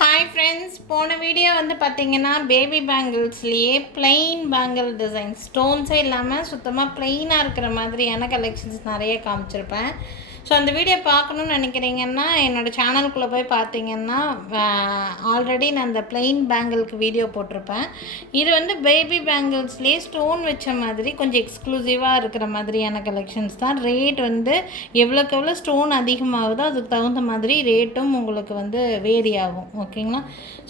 Hi friends, போன video வந்து பார்த்தீங்கன்னா பேபி பேங்கிள்ஸ்லேயே பிளெயின் பேங்கிள் டிசைன் ஸ்டோன்ஸே இல்லாமல் சுத்தமாக பிளெயினாக இருக்கிற மாதிரியான கலெக்ஷன்ஸ் நிறைய காமிச்சிருப்பேன். ஸோ அந்த வீடியோ பார்க்கணுன்னு நினைக்கிறீங்கன்னா என்னோடய சேனலுக்குள்ளே போய் பார்த்தீங்கன்னா ஆல்ரெடி நான் அந்த பிளெயின் பேங்கிளுக்கு வீடியோ போட்டிருப்பேன். இது வந்து பேபி பேங்கிள்ஸ்லேயே ஸ்டோன் வச்ச மாதிரி கொஞ்சம் எக்ஸ்க்ளூசிவாக இருக்கிற மாதிரியான கலெக்ஷன்ஸ் தான். ரேட் வந்து எவ்வளோக்கு எவ்வளோ ஸ்டோன் அதிகமாகுதோ அதுக்கு தகுந்த மாதிரி ரேட்டும் உங்களுக்கு வந்து வேரி ஆகும். ஓகேங்களா?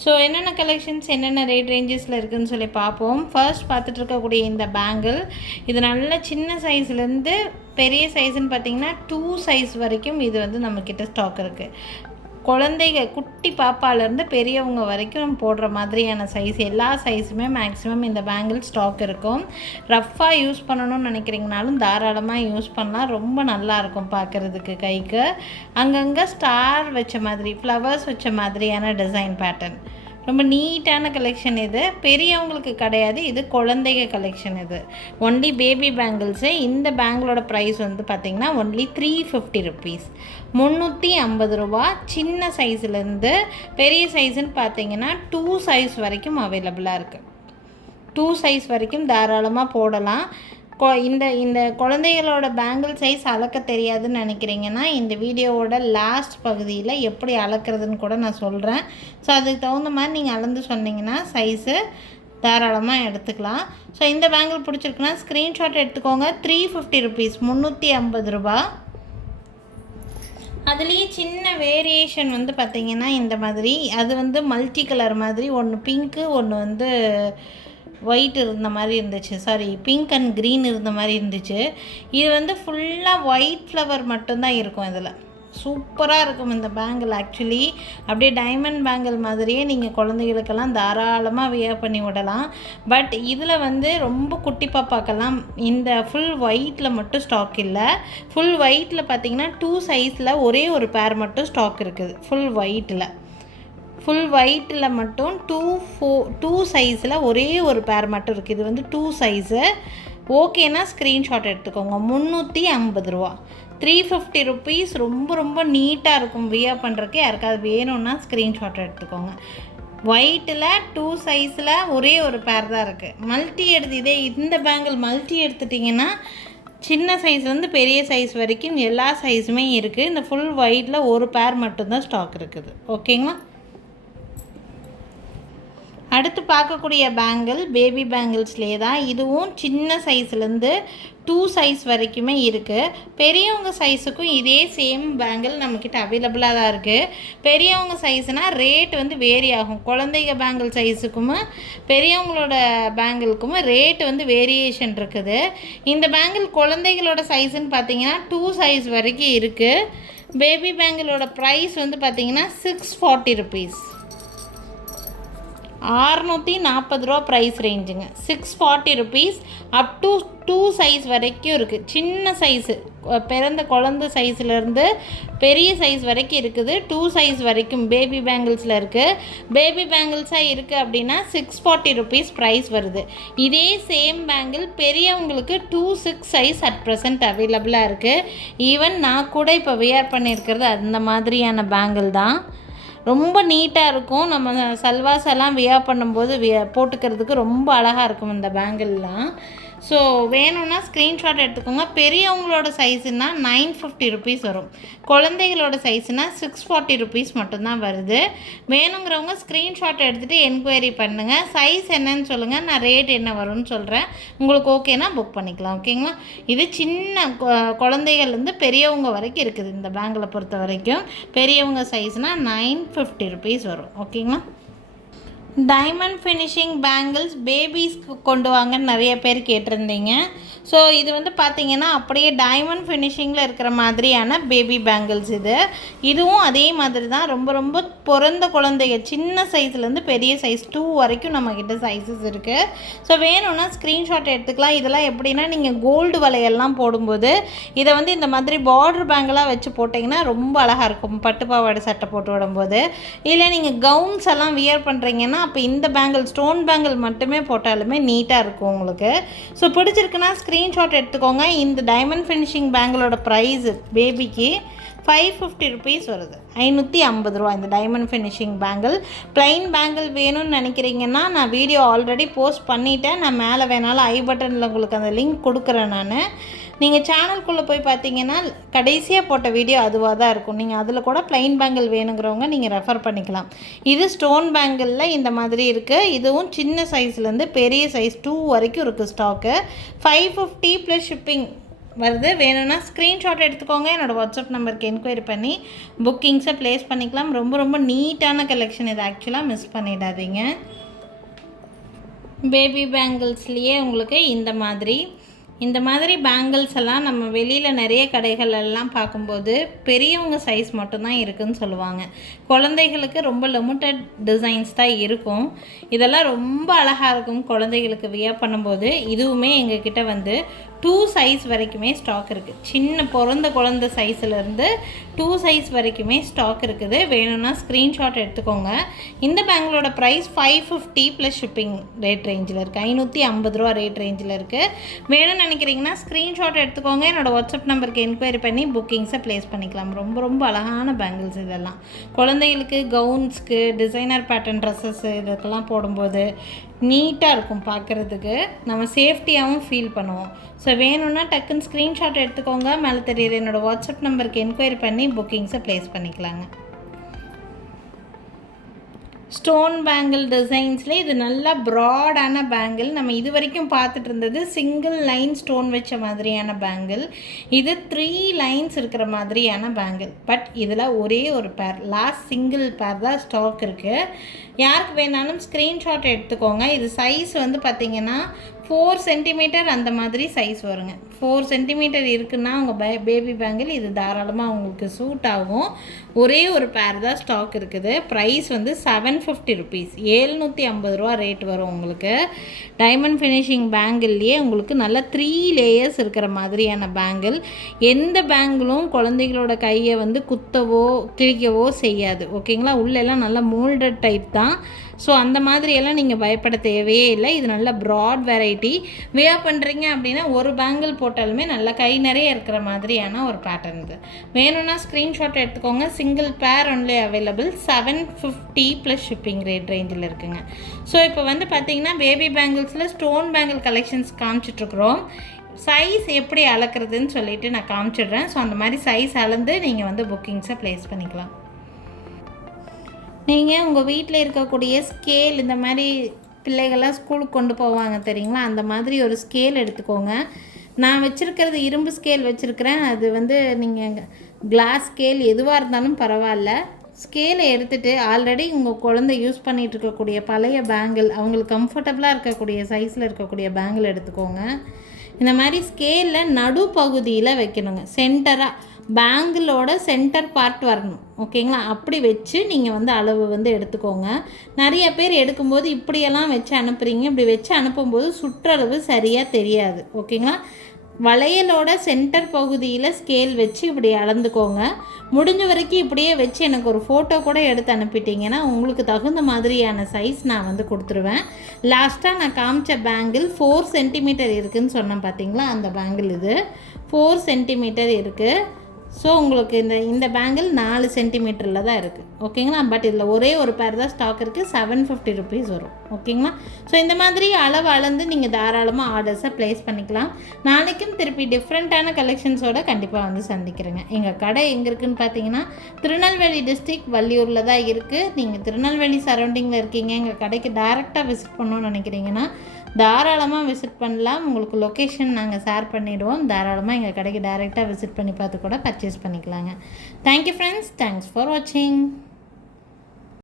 ஸோ என்னென்ன கலெக்ஷன்ஸ் என்னென்ன ரேட் ரேஞ்சஸில் இருக்குதுன்னு சொல்லி பார்ப்போம். ஃபர்ஸ்ட் பார்த்துட்டு இருக்கக்கூடிய இந்த பேங்கிள் இது நல்ல சின்ன சைஸ்லேருந்து பெரிய சைஸ்ன்னு பார்த்தீங்கன்னா 2 சைஸ் வரைக்கும் இது வந்து நம்மக்கிட்ட ஸ்டாக் இருக்குது. குழந்தைங்க குட்டி பாப்பாலேருந்து பெரியவங்க வரைக்கும் போடுற மாதிரியான சைஸ் எல்லா சைஸுமே மேக்ஸிமம் இந்த பேங்கிள் ஸ்டாக் இருக்கும். ரஃப்பாக யூஸ் பண்ணணும்னு நினைக்கிறீங்கனாலும் தாராளமாக யூஸ் பண்ணலாம். ரொம்ப நல்லாயிருக்கும் பார்க்குறதுக்கு. கைக்கு அங்கங்கே ஸ்டார் வச்ச மாதிரி ஃப்ளவர்ஸ் வச்ச மாதிரியான டிசைன் பேட்டர்ன் ரொம்ப நீட்டான கலெக்ஷன். இது பெரியவங்களுக்கு கிடையாது, இது குழந்தைங்க கலெக்ஷன். இது ஒன்லி பேபி பேங்கிள்ஸு. இந்த பேங்கிளோட ப்ரைஸ் வந்து பார்த்திங்கன்னா ஒன்லி 350 ருபீஸ், 350 ரூபா. சின்ன சைஸ்லேருந்து பெரிய சைஸுன்னு பார்த்தீங்கன்னா 2 சைஸ் வரைக்கும் அவைலபிளாக இருக்குது. 2 சைஸ் வரைக்கும் தாராளமாக போடலாம். இந்த குழந்தைகளோட பேங்கிள் சைஸ் அளக்க தெரியாதுன்னு நினைக்கிறீங்கன்னா இந்த வீடியோவோட லாஸ்ட் பகுதியில் எப்படி அளக்கிறதுன்னு கூட நான் சொல்கிறேன். ஸோ அதுக்கு தகுந்த மாதிரி நீங்கள் அளந்து சொன்னீங்கன்னா சைஸு தாராளமாக எடுத்துக்கலாம். ஸோ இந்த பேங்கிள் பிடிச்சிருக்குன்னா ஸ்க்ரீன்ஷாட் எடுத்துக்கோங்க. 350 ருபீஸ், 350 ரூபா. அதுலேயே சின்ன வேரியேஷன் வந்து பார்த்திங்கன்னா இந்த மாதிரி அது வந்து மல்டி கலர் மாதிரி, ஒன்று பிங்க்கு ஒன்று வந்து ஒயிட் இருந்த மாதிரி இருந்துச்சு. சாரி, பிங்க் அண்ட் க்ரீன் இருந்த மாதிரி இருந்துச்சு. இது வந்து ஃபுல்லாக ஒயிட் ஃப்ளவர் மட்டும்தான் இருக்கும். இதில் சூப்பராக இருக்கும் இந்த பேங்கிள். ஆக்சுவலி அப்படியே டைமண்ட் பேங்கிள் மாதிரியே நீங்கள் குழந்தைகளுக்கெல்லாம் தாராளமாக வியர் பண்ணி விடலாம். பட் இதில் வந்து ரொம்ப குட்டி பாப்பாக்கெல்லாம் இந்த ஃபுல் ஒயிட்டில் மட்டும் ஸ்டாக் இல்லை. ஃபுல் ஒயிட்டில் பார்த்தீங்கன்னா 2 சைஸில் ஒரே ஒரு பேர் மட்டும் ஸ்டாக் இருக்குது. ஃபுல் ஒயிட்டில் மட்டும் 2 சைஸில் ஒரே ஒரு பேர் மட்டும் இருக்குது. இது வந்து 2 சைஸு. ஓகேனா ஸ்க்ரீன்ஷாட் எடுத்துக்கோங்க. 350 ரூபா, 350 ருபீஸ். ரொம்ப ரொம்ப நீட்டாக இருக்கும் வியர் பண்ணுறதுக்கு. யாருக்காவது வேணும்னா ஸ்க்ரீன்ஷாட் எடுத்துக்கோங்க. ஒயிட்டில் 2 சைஸில் ஒரே ஒரு பேர் தான் இருக்குது. மல்டி இந்த பேங்கிள் மல்டி எடுத்துட்டிங்கன்னா சின்ன சைஸ்லேருந்து பெரிய சைஸ் வரைக்கும் எல்லா சைஸுமே இருக்குது. இந்த ஃபுல் ஒயிட்டில் ஒரு பேர் மட்டும்தான் ஸ்டாக் இருக்குது. ஓகேங்களா? அடுத்து பார்க்கக்கூடிய பேங்கிள் பேபி பேங்கிள்ஸ்லேயே தான். இதுவும் சின்ன சைஸ்லேருந்து 2 சைஸ் வரைக்குமே இருக்குது. பெரியவங்க சைஸுக்கும் இதே சேம் பேங்கிள் நம்மக்கிட்ட அவைலபிளாக தான் இருக்குது. பெரியவங்க சைஸ்னால் ரேட் வந்து வேரி ஆகும். குழந்தைங்க பேங்கிள் சைஸுக்கும் பெரியவங்களோட பேங்கிளுக்கும் ரேட் வந்து வேரியேஷன் இருக்குது. இந்த பேங்கிள் குழந்தைகளோட சைஸுன்னு பார்த்தீங்கன்னா 2 சைஸ் வரைக்கும் இருக்குது. பேபி பேங்கிளோட ப்ரைஸ் வந்து பார்த்திங்கன்னா 640 ருபீஸ், 640 ரூபா ப்ரைஸ் ரேஞ்சுங்க. 640 ருபீஸ். அப் டு 2 சைஸ் வரைக்கும் இருக்குது. சின்ன சைஸு பிறந்த குழந்தை சைஸ்லேருந்து பெரிய சைஸ் வரைக்கும் இருக்குது. 2 சைஸ் வரைக்கும் பேபி பேங்கிள்ஸில் இருக்குது. பேபி பேங்கிள்ஸாக இருக்குது அப்படின்னா 640 ருபீஸ் ப்ரைஸ் வருது. இதே சேம் பேங்கிள் பெரியவங்களுக்கு 2-6 சைஸ் அட் ப்ரெசென்ட் அவைலபிளாக இருக்குது. ஈவன் நான் கூட இப்போ வியர் பண்ணியிருக்கிறது அந்த மாதிரியான பேங்கிள் தான். ரொம்ப நீட்டாக இருக்கும். நம்ம சல்வாஸ் எல்லாம் வியர் பண்ணும்போது போட்டுக்கிறதுக்கு ரொம்ப அழகாக இருக்கும் இந்த பேங்கிள்லாம். ஸோ வேணும்னா ஸ்க்ரீன்ஷாட் எடுத்துக்கோங்க. பெரியவங்களோட சைஸுனால் 950 ருபீஸ் வரும். குழந்தைகளோட சைஸுனால் 640 ருபீஸ் மட்டும்தான் வருது. வேணுங்கிறவங்க ஸ்க்ரீன்ஷாட் எடுத்துகிட்டு என்கொயரி பண்ணுங்கள். சைஸ் என்னன்னு சொல்லுங்கள், நான் ரேட் என்ன வரும்னு சொல்கிறேன். உங்களுக்கு ஓகேனா புக் பண்ணிக்கலாம். ஓகேங்களா? இது சின்ன குழந்தைகள்லேருந்து பெரியவங்க வரைக்கும் இருக்குது. இந்த பேங்கிளை பொறுத்த வரைக்கும் பெரியவங்க சைஸ்னால் 950 ருபீஸ் வரும். ஓகேங்களா? டைமண்ட் ஃபினிஷிங் பேங்கிள்ஸ் பேபிஸ்க்கு கொண்டு வாங்கன்னு நிறைய பேர் கேட்டிருந்தீங்க. ஸோ இது வந்து பார்த்திங்கன்னா அப்படியே டைமண்ட் ஃபினிஷிங்கில் இருக்கிற மாதிரியான பேபி பேங்கிள்ஸ் இதுவும் அதே மாதிரி தான். ரொம்ப ரொம்ப பிறந்த குழந்தைங்க சின்ன சைஸ்லேருந்து பெரிய சைஸ் 2 வரைக்கும் நம்மக்கிட்ட சைஸஸ் இருக்குது. ஸோ வேணும்னா ஸ்க்ரீன்ஷாட் எடுத்துக்கலாம். இதெல்லாம் எப்படின்னா நீங்கள் கோல்டு வளையல்லாம் போடும்போது இதை வந்து இந்த மாதிரி பார்டர் பேங்கிளாக வச்சு போட்டிங்கன்னா ரொம்ப அழகாக இருக்கும். பட்டுப்பாவாடை சட்டை போட்டு விடும்போது. இல்லை நீங்கள் கவுன்ஸ் எல்லாம் வியர் பண்ணுறீங்கன்னா அப்போ இந்த பேங்கிள் ஸ்டோன் பேங்கிள் மட்டுமே போட்டாலுமே நீட்டாக இருக்கும் உங்களுக்கு. ஸோ பிடிச்சிருக்குன்னா ஸ்க்ரீன்ஷாட் எடுத்துக்கோங்க. இந்த டைமண்ட் ஃபினிஷிங் பேங்கிளோட ப்ரைஸ் பேபிக்கு 550 ருபீஸ் வருது. 550 ரூபா இந்த diamond finishing bangle. Plain bangle வேணும்னு நினைக்கிறீங்கன்னா நான் வீடியோ ஆல்ரெடி போஸ்ட் பண்ணிவிட்டேன். நான் மேலே வேணாலும் ஐ பட்டனில் உங்களுக்கு அந்த லிங்க் கொடுக்குறேன். நீங்கள் சேனலுக்குள்ளே போய் பார்த்தீங்கன்னா கடைசியாக போட்ட வீடியோ அதுவாக தான் இருக்கும். நீங்கள் அதில் கூட ப்ளைன் பேங்கிள் வேணுங்கிறவங்க நீங்கள் ரெஃபர் பண்ணிக்கலாம். இது ஸ்டோன் பேங்கிளில் இந்த மாதிரி இருக்குது. இதுவும் சின்ன சைஸ்லேருந்து பெரிய சைஸ் 2 வரைக்கும் இருக்குது ஸ்டாக்கு. 550 ப்ளஸ் ஷிப்பிங் வருது. வேணும்னா ஸ்க்ரீன்ஷாட் எடுத்துக்கோங்க. என்னோடய வாட்ஸ்அப் நம்பருக்கு என்கொயரி பண்ணி புக்கிங்ஸை ப்ளேஸ் பண்ணிக்கலாம். ரொம்ப ரொம்ப நீட்டான கலெக்ஷன் இது. ஆக்சுவலாக மிஸ் பண்ணிடாதீங்க. பேபி பேங்கிள்ஸ்லேயே உங்களுக்கு இந்த மாதிரி பேங்கிள்ஸ் எல்லாம் நம்ம வெளியில் நிறைய கடைகள் எல்லாம் பார்க்கும்போது பெரியவங்க சைஸ் மட்டும்தான் இருக்குதுன்னு சொல்லுவாங்க. குழந்தைகளுக்கு ரொம்ப லிமிட்டட் டிசைன்ஸ் தான் இருக்கும். இதெல்லாம் ரொம்ப அழகாக இருக்கும் குழந்தைகளுக்கு வியர் பண்ணும்போது. இதுவுமே எங்ககிட்ட வந்து 2 சைஸ் வரைக்குமே ஸ்டாக் இருக்குது. சின்ன பிறந்த குழந்தை சைஸ்லேருந்து 2 சைஸ் வரைக்குமே ஸ்டாக் இருக்குது. வேணும்னா ஸ்க்ரீன்ஷாட் எடுத்துக்கோங்க. இந்த பேங்கிளோட ப்ரைஸ் 550 ப்ளஸ் ஷிப்பிங் ரேட் ரேஞ்சில் இருக்குது. 550 ரூபா ரேட் ரேஞ்சில் இருக்குது. வேணும்னு நினைக்கிறீங்கன்னா ஸ்க்ரீன்ஷாட் எடுத்துக்கோங்க. என்னோடய வாட்ஸ்அப் நம்பருக்கு என்கொயரி பண்ணி புக்கிங்ஸை ப்ளேஸ் பண்ணிக்கலாம். ரொம்ப ரொம்ப அழகான பேங்கிள்ஸ் இதெல்லாம். குழந்தைகளுக்கு கவுன்ஸ்க்கு டிசைனர் பேட்டர்ன் ட்ரெஸ்ஸஸ் இதுக்கெல்லாம் போடும்போது நீட்டாக இருக்கும் பார்க்குறதுக்கு. நம்ம சேஃப்டியாகவும் ஃபீல் பண்ணுவோம். ஸோ வேணும்னா டக்குன்னு ஸ்க்ரீன்ஷாட் எடுத்துக்கோங்க. மேலே தெரியுது என்னோடய வாட்ஸ்அப் நம்பருக்கு என்கொயரி பண்ணி புக்கிங்ஸை ப்ளேஸ் பண்ணிக்கலாங்க. ஸ்டோன் பேங்கிள் டிசைன்ஸில் இது நல்லா ப்ராடான பேங்கிள். நம்ம இது வரைக்கும் பார்த்துட்டு இருந்தது சிங்கிள் லைன் ஸ்டோன் வச்ச மாதிரியான பேங்கிள். இது 3 லைன்ஸ் இருக்கிற மாதிரியான பேங்கிள். பட் இதில் ஒரே ஒரு பேர், லாஸ்ட் சிங்கிள் பேர் தான் ஸ்டாக் இருக்குது. யாருக்கு வேணாலும் ஸ்க்ரீன்ஷாட் எடுத்துக்கோங்க. இது சைஸ் வந்து பார்த்திங்கன்னா 4 சென்டிமீட்டர் அந்த மாதிரி சைஸ் வருங்க. 4 சென்டிமீட்டர் இருக்குன்னா உங்கள் பேபி பேங்கிள் இது தாராளமாக உங்களுக்கு சூட் ஆகும். ஒரே ஒரு பேர் தான் ஸ்டாக் இருக்குது. ப்ரைஸ் வந்து 750 ருபீஸ், 750 ரூபா ரேட் வரும் உங்களுக்கு. டைமண்ட் ஃபினிஷிங் பேங்கிள்லேயே உங்களுக்கு நல்ல 3 லேயர்ஸ் இருக்கிற மாதிரியான பேங்கிள். எந்த பேங்கிளும் குழந்தைகளோட கையை வந்து குத்தவோ கிழிக்கவோ செய்யாது. ஓகேங்களா? உள்ளெல்லாம் நல்லா மோல்டட் டைப் தான். ஸோ அந்த மாதிரியெல்லாம் நீங்கள் பயப்பட தேவையே இல்லை. இது நல்ல ப்ராட் வெரைட்டி. வியர் பண்ணுறீங்க அப்படின்னா ஒரு பேங்கிள் போட்டாலுமே நல்லா கை நிறைய இருக்கிற மாதிரியான ஒரு பேட்டர்ன் இது. வேணும்னா ஸ்க்ரீன்ஷாட் எடுத்துக்கோங்க. Single pair only available. 750 plus shipping rate ரேஞ்சில் இருக்குங்க. ஸோ இப்போ வந்து பார்த்திங்கன்னா பேபி பேங்கிள்ஸில் ஸ்டோன் பேங்கிள் கலெக்ஷன்ஸ் காமிச்சிட்ருக்குறோம். சைஸ் எப்படி அளக்குறதுன்னு சொல்லிவிட்டு நான் காமிச்சிடுறேன். ஸோ அந்த மாதிரி சைஸ் அளந்து நீங்கள் வந்து புக்கிங்ஸை ப்ளேஸ் பண்ணிக்கலாம். நீங்கள் உங்கள் வீட்டில் இருக்கக்கூடிய ஸ்கேல், இந்த மாதிரி பிள்ளைகள்லாம் ஸ்கூலுக்கு கொண்டு போவாங்க தெரியுங்களா, அந்த மாதிரி ஒரு ஸ்கேல் எடுத்துக்கோங்க. நான் வச்சுருக்கிறது இரும்பு ஸ்கேல் வச்சுருக்கிறேன். அது வந்து நீங்கள் கிளாஸ் ஸ்கேல் எதுவாக இருந்தாலும் பரவாயில்ல. ஸ்கேலை எடுத்துகிட்டு ஆல்ரெடி உங்கள் குழந்தை யூஸ் பண்ணிகிட்டு இருக்கக்கூடிய பழைய பேங்கிள், அவங்களுக்கு கம்ஃபர்டபுளாக இருக்கக்கூடிய சைஸில் இருக்கக்கூடிய பேங்கிள் எடுத்துக்கோங்க. இந்த மாதிரி ஸ்கேலில் நடுப்பகுதியில் வைக்கணுங்க. சென்டராக பேங்கிளோட சென்டர் பார்ட் வரணும். ஓகேங்களா? அப்படி வச்சு நீங்கள் வந்து அளவு வந்து எடுத்துக்கோங்க. நிறைய பேர் எடுக்கும்போது இப்படியெல்லாம் வச்சு அனுப்புகிறீங்க. இப்படி வச்சு அனுப்பும்போது சுற்றளவு சரியாக தெரியாது. ஓகேங்களா? வளையலோட சென்டர் பகுதியில் ஸ்கேல் வச்சு இப்படி அளந்துக்கோங்க. முடிஞ்ச வரைக்கும் இப்படியே வச்சு எனக்கு ஒரு ஃபோட்டோ கூட எடுத்து அனுப்பிட்டீங்கன்னா உங்களுக்கு தகுந்த மாதிரியான சைஸ் நான் வந்து கொடுத்துருவேன். லாஸ்ட்டாக நான் காமிச்ச பேங்கிள் 4 சென்டிமீட்டர் இருக்குதுன்னு சொன்னேன் பார்த்தீங்களா, அந்த பேங்கிள் இது 4 சென்டிமீட்டர் இருக்குது. ஸோ உங்களுக்கு இந்த பேங்கிள் 4 சென்டிமீட்டரில் தான் இருக்குது. ஓகேங்களா? பட் இதில் ஒரே ஒரு பேர் தான் ஸ்டாக் இருக்குது. 750 ருபீஸ் வரும். ஓகேங்களா? ஸோ இந்த மாதிரி அளவு அளந்து நீங்கள் தாராளமாக ஆர்டர்ஸை ப்ளேஸ் பண்ணிக்கலாம். நாளைக்கும் திருப்பி டிஃப்ரெண்ட்டான கலெக்ஷன்ஸோடு கண்டிப்பாக வந்து சந்திக்கிறேங்க. எங்கள் கடை எங்கே இருக்குதுன்னு பார்த்தீங்கன்னா திருநெல்வேலி டிஸ்ட்ரிக்ட் வள்ளியூரில் தான் இருக்குது. நீங்கள் திருநெல்வேலி சரௌண்டிங்கில் இருக்கீங்க, எங்கள் கடைக்கு டைரெக்டாக விசிட் பண்ணணும்னு நினைக்கிறீங்கன்னா தாராளமாக விசிட் பண்ணலாம். உங்களுக்கு லொக்கேஷன் நாங்கள் ஷேர் பண்ணிவிடுவோம். தாராளமாக எங்கள் கடைக்கு டைரெக்டாக விசிட் பண்ணி பார்த்து கூட பர்ச்சேஸ் பண்ணிக்கலாங்க. Thank you friends. தேங்க்ஸ் ஃபார் வாட்சிங்.